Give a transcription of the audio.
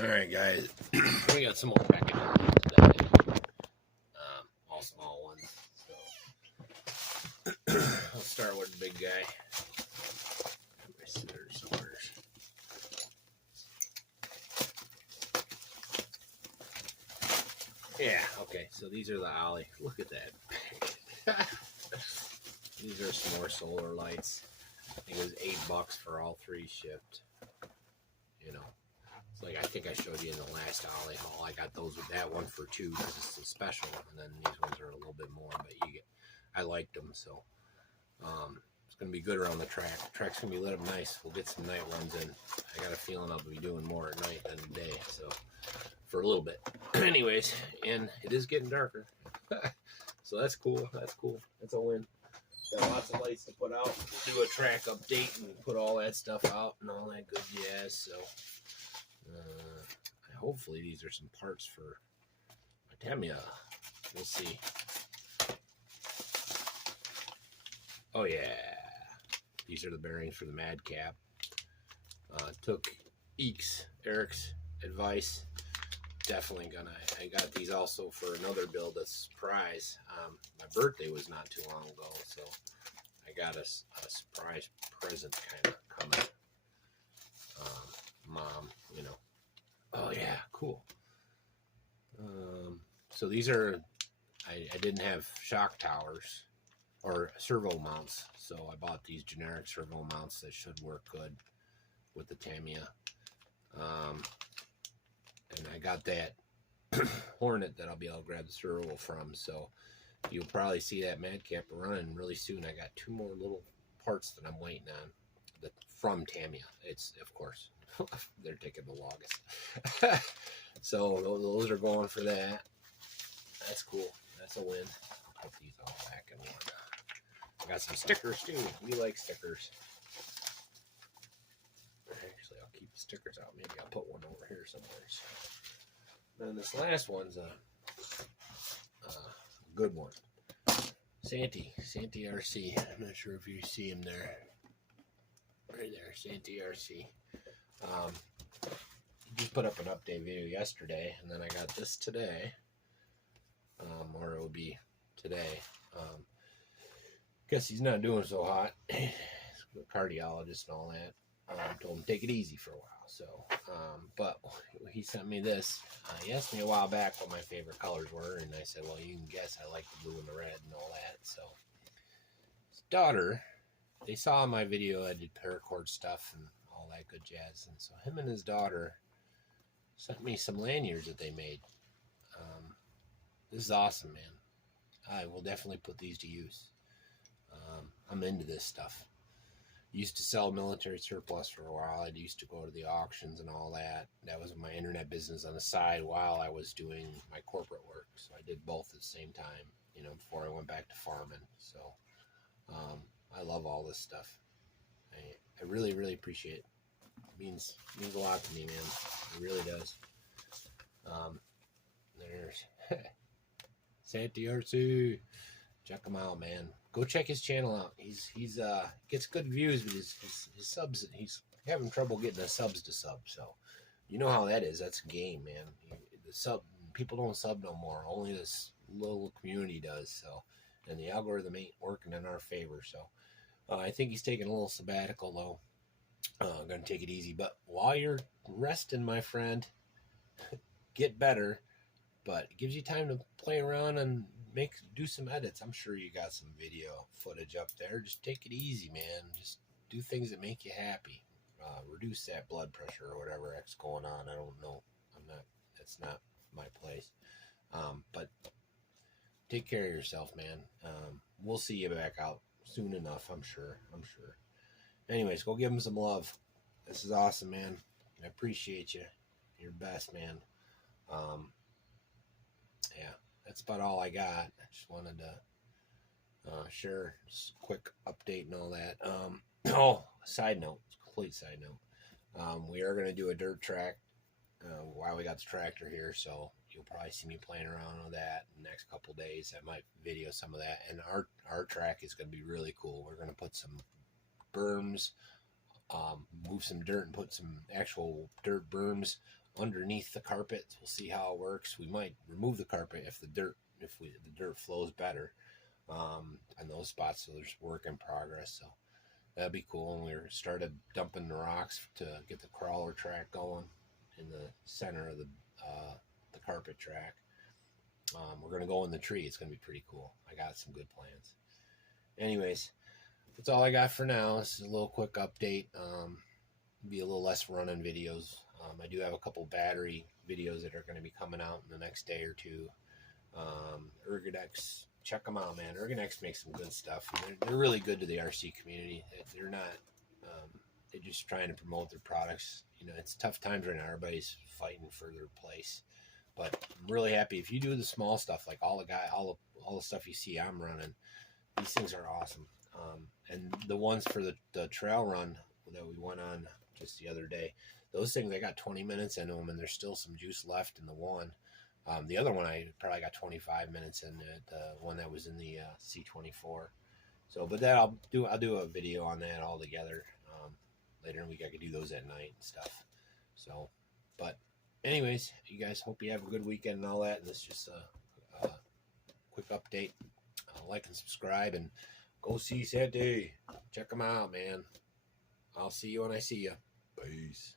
Alright guys, we got some more packaging today, all small ones, so I'll start with the big guy. My scissors somewhere. Yeah, okay, so these are the Ollie. Look at that. These are some more solar lights. I think it was $8 for all three shipped. You know, it's like I think I showed you in the last Ollie haul. I got those with that one for $2 because it's a special, and then these ones are a little bit more. But I liked them, so it's gonna be good around the track. The track's gonna be lit up nice. We'll get some night ones in. I got a feeling I'll be doing more at night than day, so for a little bit. Anyways, and it is getting darker, so that's cool. That's cool. That's a win. Got lots of lights to put out. Do a track update and put all that stuff out and all that good jazz. So hopefully these are some parts for my Tamiya. We'll see. Oh yeah, these are the bearings for the MadCap. Took Eric's advice. Definitely gonna. I got these also for another build, a surprise. My birthday was not too long ago, so I got a surprise present kind of coming. Mom, you know. Oh yeah, cool. So these are. I didn't have shock towers or servo mounts, so I bought these generic servo mounts that should work good with the Tamiya. And I got that Hornet that I'll be able to grab the servo from, so you'll probably see that MadCap running really soon. I got 2 more little parts that I'm waiting on from Tamiya. It's, of course, they're taking the longest. So those are going for that. That's cool. That's a win. I'll put these all back in one. I got some stickers too. We like stickers. Actually, I'll keep the stickers out. Maybe I'll put one over here somewhere. Then this last one's a good one. Santee RC. I'm not sure if you see him there. Right there, Santee RC. Just put up an update video yesterday, and then I got this today. Or it will be today. Guess he's not doing so hot. He's a cardiologist and all that. Told him to take it easy for a while. So, but he sent me this. He asked me a while back what my favorite colors were, and I said, well, you can guess I like the blue and the red and all that. So, his daughter, they saw my video. I did paracord stuff and all that good jazz, and so him and his daughter sent me some lanyards that they made. This is awesome, man. I will definitely put these to use. I'm into this stuff. Used to sell military surplus for a while. I used to go to the auctions and all that. That was my internet business on the side while I was doing my corporate work. So I did both at the same time, you know, before I went back to farming. So I love all this stuff. I really, really appreciate it. It means a lot to me, man. It really does. There's Santee RC. Check him out, man. Go check his channel out. He's gets good views, but his subs, he's having trouble getting the subs to sub. So you know how that is. That's a game, man. The people don't sub no more. Only this little community does. So, and the algorithm ain't working in our favor. So I think he's taking a little sabbatical though. Gonna take it easy. But while you're resting, my friend, get better. But it gives you time to play around and do some edits. I'm sure you got some video footage up there. Just take it easy, man. Just do things that make you happy. Reduce that blood pressure or whatever that's going on. I don't know. That's not my place. But take care of yourself, man. We'll see you back out soon enough, I'm sure. Anyways, go give him some love. This is awesome, man. I appreciate you. You're best, man. Yeah, that's about all I got. I just wanted to share just a quick update and all that. Side note, complete side note. We are going to do a dirt track while we got the tractor here, so you'll probably see me playing around with that in the next couple days. I might video some of that, and our track is going to be really cool. We're going to put some berms, move some dirt and put some actual dirt berms underneath the carpet. We'll see how it works. We might remove the carpet if the dirt flows better on those spots. So there's work in progress. So that'd be cool. And we started dumping the rocks to get the crawler track going in the center of the carpet track. We're going to go in the tree. It's going to be pretty cool. I got some good plans. Anyways, that's all I got for now. This is a little quick update. Be a little less running videos. I do have a couple battery videos that are going to be coming out in the next day or two. URGENEX, check them out, man. URGENEX makes some good stuff. They're really good to the RC community. They're not, they're just trying to promote their products. You know, it's tough times right now. Everybody's fighting for their place. But I'm really happy if you do the small stuff, like all the stuff you see I'm running. These things are awesome. And the ones for the trail run that we went on just the other day, those things, I got 20 minutes into them, and there's still some juice left in the one. The other one, I probably got 25 minutes in it, the one that was in the C24. So, but that I'll do a video on that all together later in the week. I could do those at night and stuff. So, but anyways, you guys, hope you have a good weekend and all that. And this is just a quick update. Like and subscribe, and go see Sandy. Check them out, man. I'll see you when I see you. Peace.